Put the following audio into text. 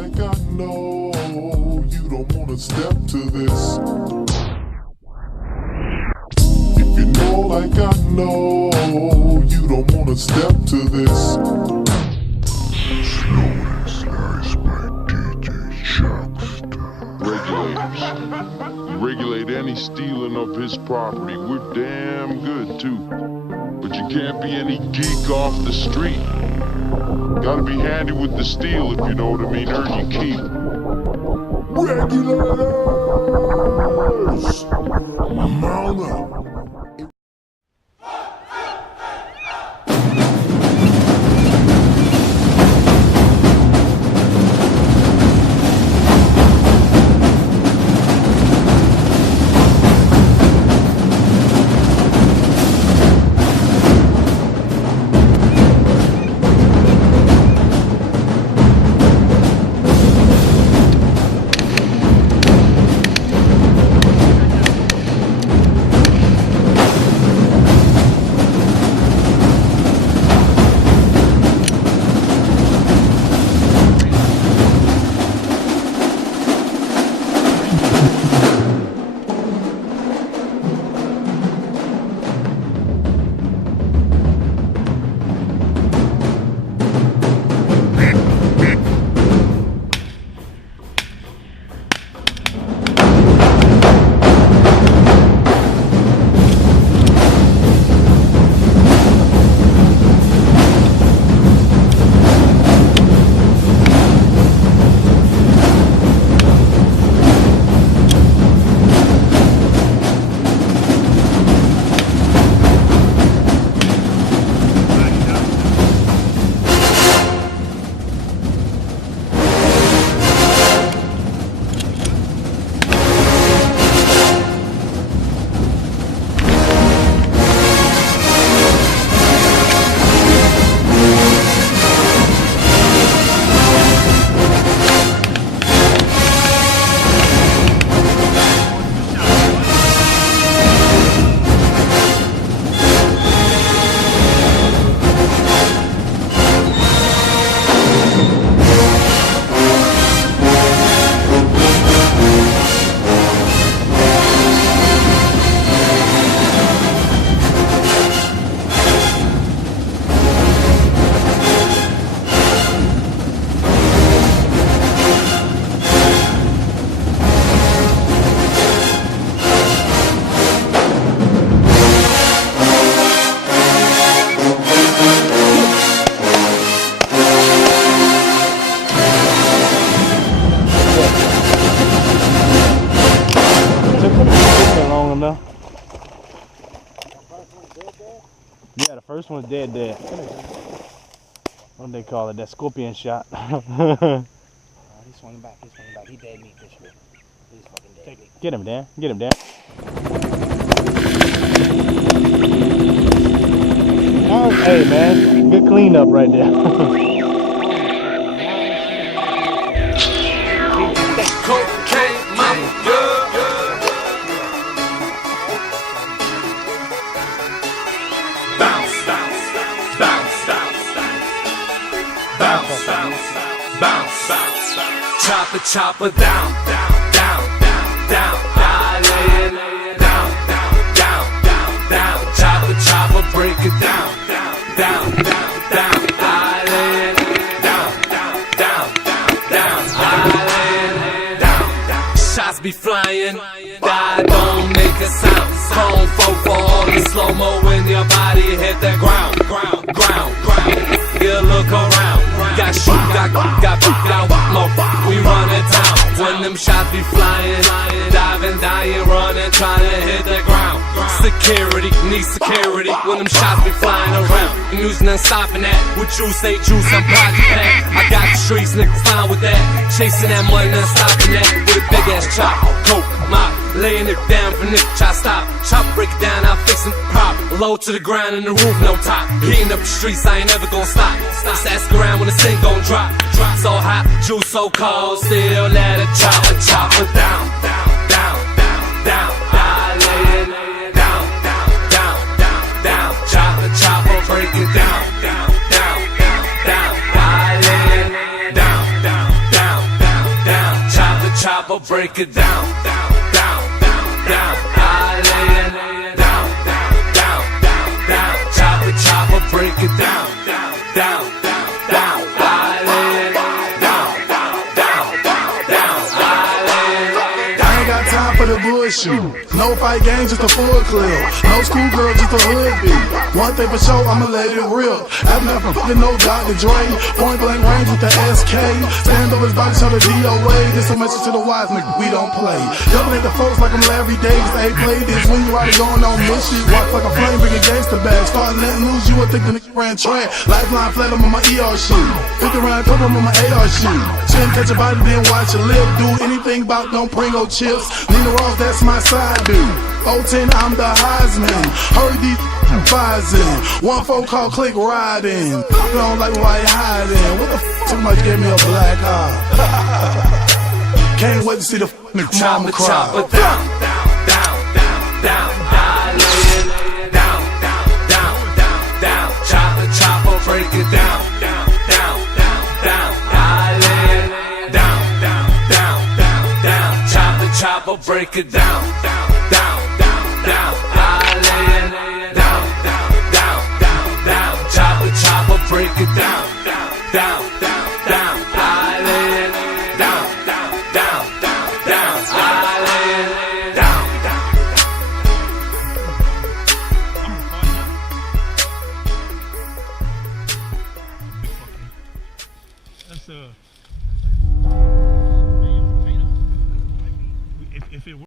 like I know you don't wanna step to this. If you know like I know you don't wanna step to this. Slow and slice by DJ Shockster. Regulators. Regulate any stealing of his property. We're damn good too. But you can't be any geek off the street. Gotta be handy with the steel, if you know what I mean. Earn your keep. Regulators! Mount up! Yeah, the first one's dead. What do they call it? That scorpion shot. He's swinging back. He dead meat this year. He's fucking dead meat. Get him, Dan. Oh, hey, man. Good cleanup right there. Cocaine, mama, bounce, bounce, bounce, bounce, bounce, bounce, bounce, bounce, chopper, chopper, down, down, down, down, down, I lay it down, down, down, down, down, chopper, chopper, break it down, down, down, down, down, I lay it down, down, down, down, I lay it down, down. Shots be flying, die, don't make a sound. Cone for all the slow-mo when your body hit the ground, ground, ground, ground. You look around, got shoot, got more. We run it down when them shots be flying, diving, dying, running, trying to hit the ground. Security, need security when them shots be flying around. I'm using and stopping that. What you say, juice, I'm project that. I got the streets, niggas fine with that. Chasing that money, not stopping that. With a big ass chop, coke, mop. Laying it down for niggas try to stop. Chop, break it down, I'll fix them prop. Low to the ground and the roof, no top. Heating up the streets, I ain't never gonna stop. Just ask around when the sink gon' drop. So hot, juice so cold, still let it chop it down, down, down, down, down. I lay it down, down, down, down, down. Chop it, break it down, down, down, down, down. I lay it down, down, down, chopper, break it down, down, down, down, down. I lay it down, down, down, down, down. Chopper, chopper, break it down, down, down, down. I lay it down, down, down, down. I lay it down. I ain't got time for the bullshit. No fight game, just a full clip. No schoolgirl, just a hood beat. One thing for sure, I'ma let it rip. I've never fucking no Dr. Dre. Point blank range with the SK. Stand over his body, show the DOA. This a message to the wise nigga, we don't play. Yelling at the folks like I'm Larry Davis. They play this when you already going on mission. Walk like a flame, bringing gangster bag. Start letting loose, you would think the nigga ran track. Lifeline flat, I'm on my ER shit. 50 round clip, I'm on my AR shit. Shouldn't catch your body, then watch your lip. Do anything about don't Pringle chips. Nina Ross, that's my side dude. 010, I'm the Heisman. Heard these advising. One phone call, click riding. Don't like why you hiding. What the f? Too much gave me a black eye. Can't wait to see the f***ing mama cry. Chopper, down, down, down, down, down. I lay it down, down, down, down, down. Chopper, chopper, break it down, down, down, down, down. I lay it down, down, down, down, down. Chopper, chopper, break it down, down, down, down, down. I lay it down, down, down, down, down. Chopper, chopper, break it down, down, down.